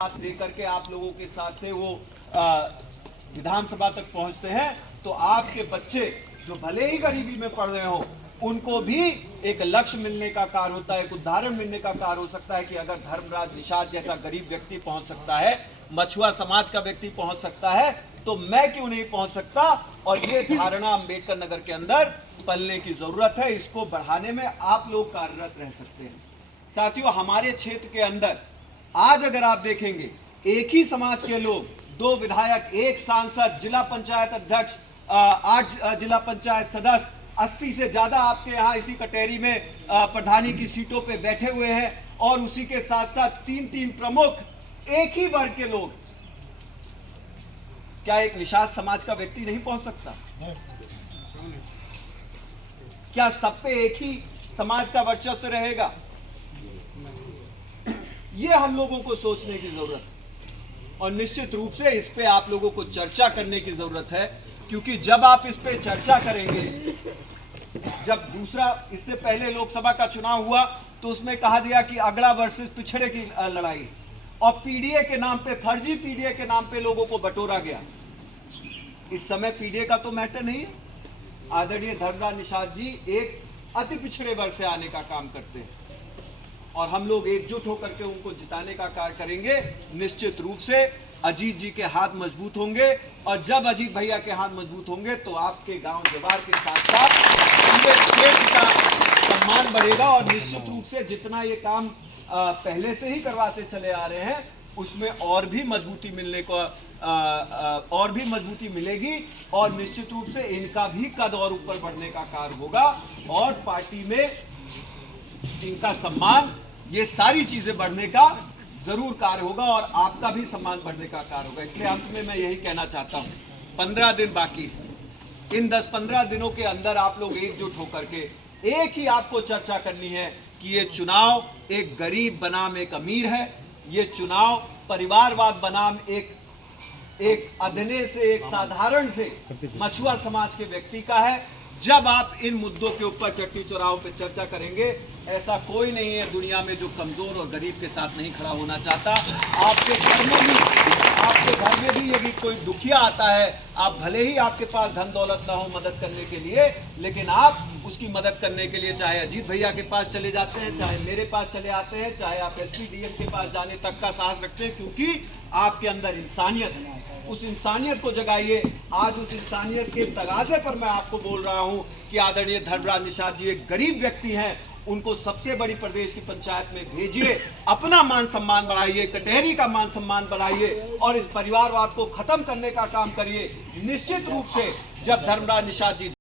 साथ लेकर के आप लोगों के साथ से वो विधानसभा तक पहुंचते हैं, तो आपके बच्चे जो भले ही गरीबी में पढ़ रहे हो, उनको भी एक लक्ष्य मिलने का कार्य होता है, एक उदाहरण मिलने का कार्य हो सकता है कि अगर धर्मराज निषाद जैसा गरीब व्यक्ति पहुंच सकता है, मछुआ समाज का व्यक्ति पहुंच सकता है, तो मैं क्यों नहीं पहुंच सकता। और ये धारणा अंबेडकर नगर के अंदर पलने की जरूरत है। इसको बढ़ाने में आप लोग कार्यरत रह सकते हैं। साथियों, हमारे क्षेत्र के अंदर आज अगर आप देखेंगे, एक ही समाज के लोग, 2 विधायक, 1 सांसद, जिला पंचायत अध्यक्ष, 8 जिला पंचायत सदस्य, 80 से ज्यादा आपके यहाँ इसी कटेरी में प्रधानी की सीटों पे बैठे हुए हैं, और उसी के साथ साथ 3 प्रमुख एक ही वर्ग के लोग। क्या एक निषाद समाज का व्यक्ति नहीं पहुंच सकता? क्या सब पे एक ही समाज का वर्चस्व रहेगा? ये हम लोगों को सोचने की जरूरत है, और निश्चित रूप से इस पे आप लोगों को चर्चा करने की जरूरत है, क्योंकि जब आप इस पे चर्चा करेंगे, जब दूसरा इससे पहले लोकसभा का चुनाव हुआ तो उसमें कहा गया कि अगड़ा वर्सेस पिछड़े की लड़ाई, और पीडीए के नाम पे, फर्जी पीडीए के नाम पे लोगों को बटोरा गया। इस समय पीडीए का तो मैटर नहीं है। आदरणीय धर्मराज निषाद जी एक अति पिछड़े वर्ग से आने का काम करते हैं, और हम लोग एकजुट होकर के उनको जिताने का कार्य करेंगे। निश्चित रूप से अजीत जी के हाथ मजबूत होंगे, और जब अजीत भैया के हाथ मजबूत होंगे तो आपके गांव जवार के साथ साथ पूरे क्षेत्र का सम्मान बढ़ेगा। और निश्चित रूप से जितना ये काम पहले से ही करवाते चले आ रहे हैं, उसमें और भी मजबूती मिलने को और भी मजबूती मिलेगी, और निश्चित रूप से इनका भी कद और ऊपर बढ़ने का कार्य होगा, और पार्टी में इनका सम्मान, ये सारी चीजें बढ़ने का जरूर कार्य होगा, और आपका भी सम्मान बढ़ने का कार्य होगा। इसलिए अंत में मैं यही कहना चाहता हूं, 15 दिन बाकी है। इन 10-15 दिनों के अंदर आप लोग एकजुट होकर के एक ही आपको चर्चा करनी है कि ये चुनाव एक गरीब बनाम एक अमीर है, ये चुनाव परिवारवाद बनाम एक अधने से, एक साधारण से मछुआ समाज के व्यक्ति का है। जब आप इन मुद्दों के ऊपर चट्टी चौराहों पे चर्चा करेंगे, ऐसा कोई नहीं है दुनिया में जो कमजोर और गरीब के साथ नहीं खड़ा होना चाहता। आपके घर में भी यदि कोई दुखिया आता है, आप भले ही आपके पास धन दौलत ना हो मदद करने के लिए, लेकिन आप उसकी मदद करने के लिए चाहे अजीत भैया के पास चले जाते हैं, चाहे मेरे पास चले आते हैं, चाहे आप एसपी डीएम के पास जाने तक का साहस रखते हैं, क्योंकि आपके अंदर इंसानियत है। उस इंसानियत को जगाइए। आज उस इंसानियत के तगाजे पर मैं आपको बोल रहा हूं कि आदरणीय धर्मराज निषाद जी एक गरीब व्यक्ति हैं, उनको सबसे बड़ी प्रदेश की पंचायत में भेजिए, अपना मान सम्मान बढ़ाइए, कटहरी का मान सम्मान बढ़ाइए, और इस परिवारवाद को खत्म करने का काम करिए। निश्चित रूप से जब धर्मराज निषाद जी